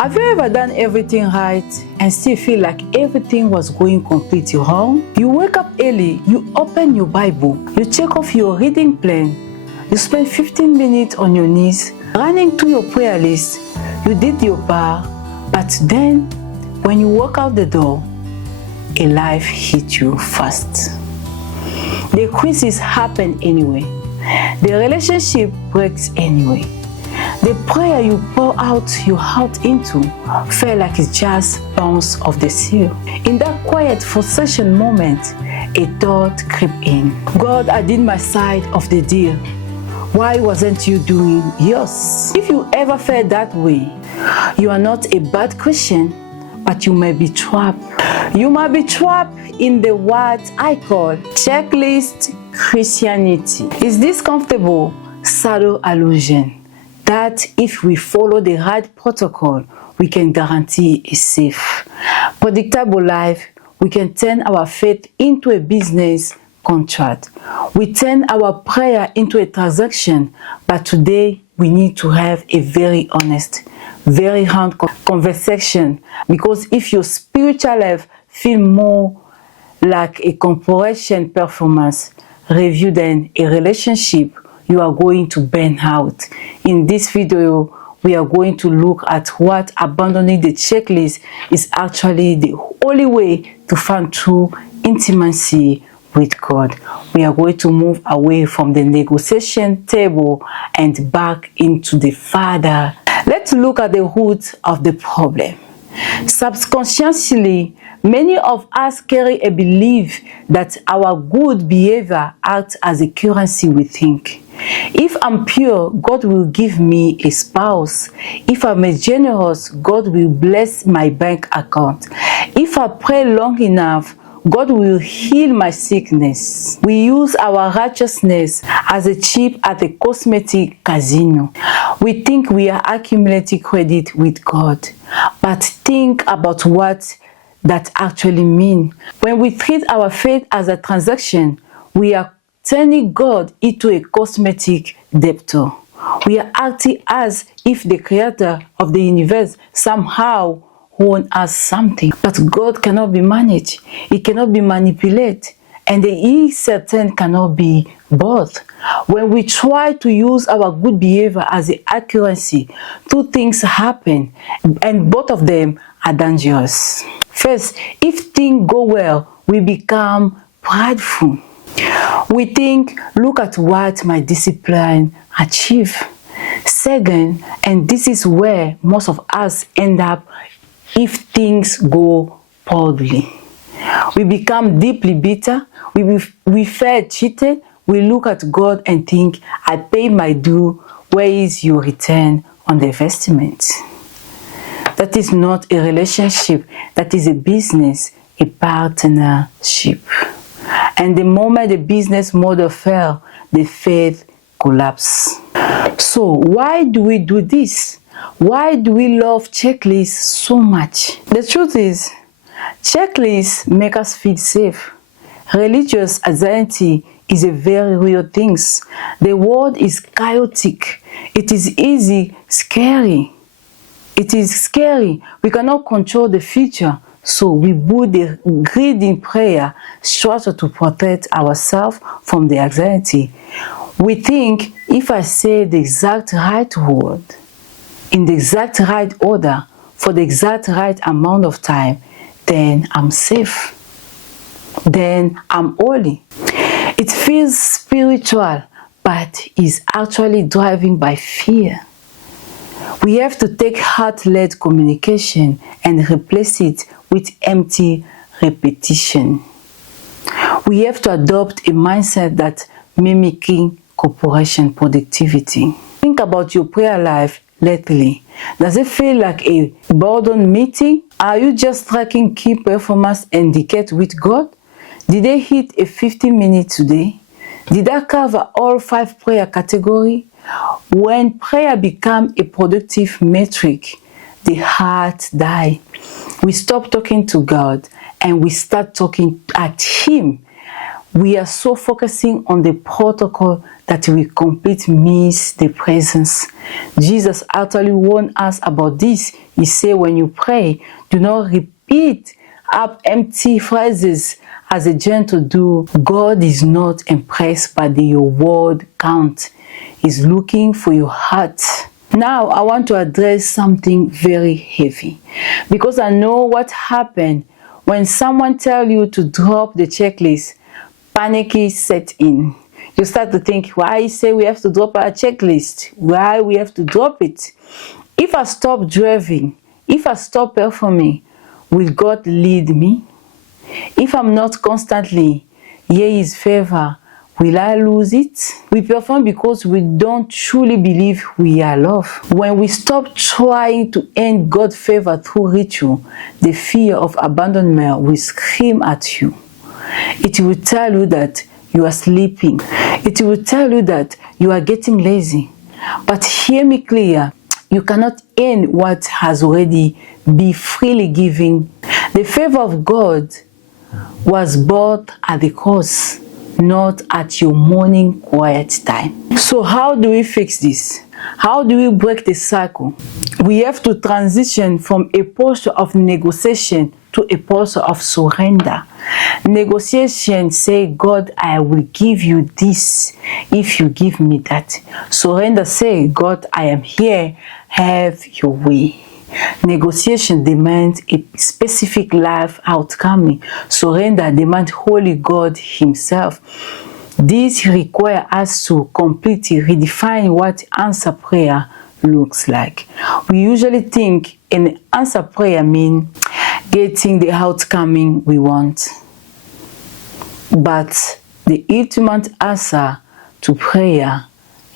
Have you ever done everything right and still feel like everything was going completely wrong? You wake up early, you open your Bible, you check off your reading plan, you spend 15 minutes on your knees, running through your prayer list, you did your part, but then when you walk out the door, a life hit you fast. The crisis happen anyway. The relationship breaks anyway. The prayer you pour out your heart into felt like it just bounced off the seal. In that quiet frustration moment, a thought crept in. God, I did my side of the deal. Why wasn't you doing yours? If you ever felt that way, you are not a bad Christian, but you may be trapped. You might be trapped in the what I call checklist Christianity. Is this comfortable, subtle illusion that if we follow the right protocol, we can guarantee a safe, predictable life? We can turn our faith into a business contract. We turn our prayer into a transaction, but today we need to have a very honest, very hard conversation, because if your spiritual life feels more like a corporation performance review than a relationship, you are going to burn out. In this video, we are going to look at what abandoning the checklist is actually the only way to find true intimacy with God. We are going to move away from the negotiation table and back into the Father. Let's look at the root of the problem. Subconsciously, many of us carry a belief that our good behavior acts as a currency we think. If I'm pure, God will give me a spouse. If I'm generous, God will bless my bank account. If I pray long enough, God will heal my sickness. We use our righteousness as a chip at a cosmetic casino. We think we are accumulating credit with God, but think about what that actually means. When we treat our faith as a transaction, we are turning God into a cosmetic debtor. We are acting as if the creator of the universe somehow owns us something. But God cannot be managed. He cannot be manipulated. And the He certain cannot be both. When we try to use our good behavior as a accuracy, two things happen, and both of them are dangerous. First, if things go well, we become prideful. We think, look at what my discipline achieved. Second, and this is where most of us end up if things go poorly, we become deeply bitter. We feel cheated. We look at God and think, I paid my due. Where is your return on the investment? That is not a relationship. That is a business, a partnership. And the moment the business model fell, the faith collapsed. So why do we do this? Why do we love checklists so much? The truth is, checklists make us feel safe. Religious anxiety is a very real thing. The world is chaotic. It is easy, scary. It is scary. We cannot control the future. So we put the greed in prayer, structure to protect ourselves from the anxiety. We think, if I say the exact right word, in the exact right order, for the exact right amount of time, then I'm safe. Then I'm holy. It feels spiritual, but is actually driven by fear. We have to take heart-led communication and replace it with empty repetition. We have to adopt a mindset that mimicking corporation productivity. Think about your prayer life lately. Does it feel like a boredom meeting? Are you just tracking key performance indicators with God? Did they hit a 15 minutes today? Did I cover all 5 prayer categories? When prayer becomes a productive metric, the heart dies. We stop talking to God and we start talking at Him. we are so focusing on the protocol that we completely miss the presence. Jesus actually warned us about this. He said, when you pray, do not repeat up empty phrases as a gentle do. God is not impressed by your word count. He's looking for your heart. Now, I want to address something very heavy, because I know what happened when someone tells you to drop the checklist. Panic set in. You start to think, why say we have to drop our checklist? Why we have to drop it? If I stop driving, if I stop performing, will God lead me? If I'm not constantly hear His favor, will I lose it? We perform because we don't truly believe we are loved. When we stop trying to earn God's favor through ritual, the fear of abandonment will scream at you. It will tell you that you are sleeping. It will tell you that you are getting lazy. But hear me clear, you cannot earn what has already been freely given. The favor of God was bought at the cross, not at your morning quiet time. So how do we fix this? How do we break the cycle? We have to transition from a posture of negotiation to a posture of surrender. Negotiation say, God, I will give you this if you give me that. Surrender say, God, I am here, have your way. Negotiation demands a specific life outcome. Surrender demands Holy God Himself. This requires us to completely redefine what answer prayer looks like. We usually think an answer prayer means getting the outcome we want. But the ultimate answer to prayer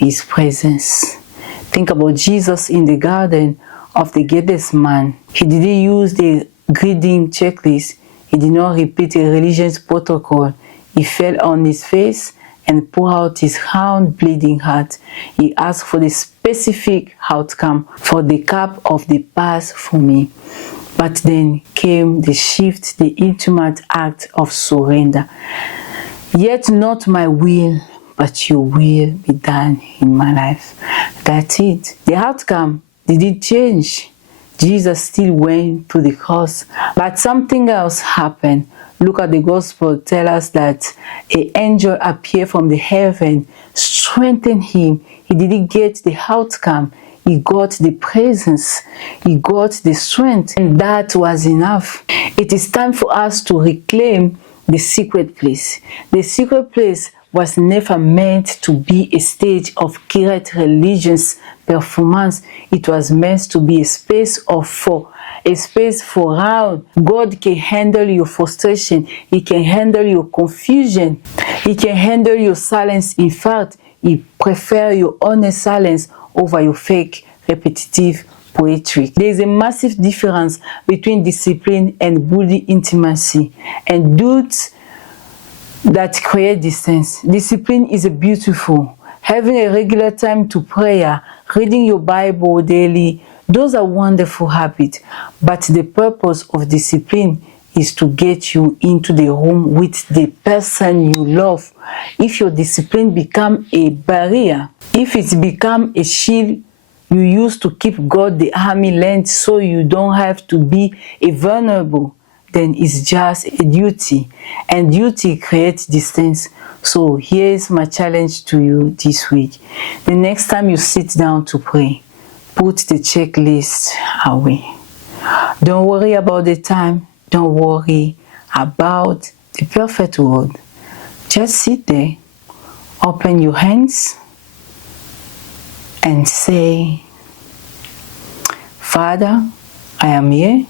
is presence. Think about Jesus in the garden of the Gethsemane. He didn't use the greeting checklist. He did not repeat a religious protocol. He fell on his face and poured out his round bleeding heart. He asked for the specific outcome, for the cup of the past for me. But then came the shift, the intimate act of surrender. Yet not my will, but your will be done in my life. That's it. The outcome didn't change. Jesus still went to the cross, but something else happened. Look at the gospel, tell us that an angel appeared from the heaven, strengthened him. He didn't get the outcome. He got the presence. He got the strength. And that was enough. It is time for us to reclaim the secret place. The secret place was never meant to be a stage of great religious performance. It was meant to be a space for around. God can handle your frustration. He can handle your confusion. He can handle your silence. In fact, He prefers your honest silence over your fake, repetitive poetry. There is a massive difference between discipline and good intimacy, and dudes that create distance. Discipline is a beautiful. Having a regular time to prayer, reading your Bible daily, those are wonderful habits. But the purpose of discipline is to get you into the room with the person you love. If your discipline become a barrier, if it's become a shield you use to keep God the army length so you don't have to be a vulnerable, then it's just a duty, and duty creates distance. So here's my challenge to you this week. The next time you sit down to pray, put the checklist away. Don't worry about the time. Don't worry about the perfect word. Just sit there, open your hands, and say, Father, I am here.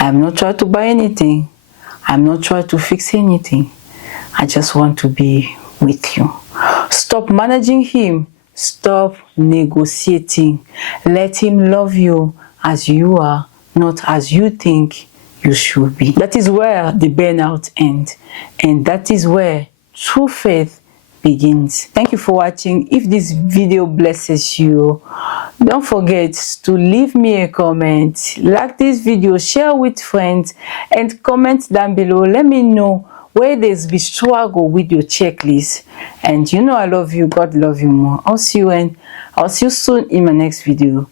I am not trying to buy anything. I am not trying to fix anything. I just want to be with you. Stop managing Him. Stop negotiating. Let Him love you as you are, not as you think you should be. That is where the burnout ends. And that is where true faith begins. Thank you for watching. If this video blesses you, don't forget to leave me a comment, like this video, share with friends, and comment down below. Let me know where there's be struggle with your checklist. And you know I love you. God love you more. I'll see you soon in my next video.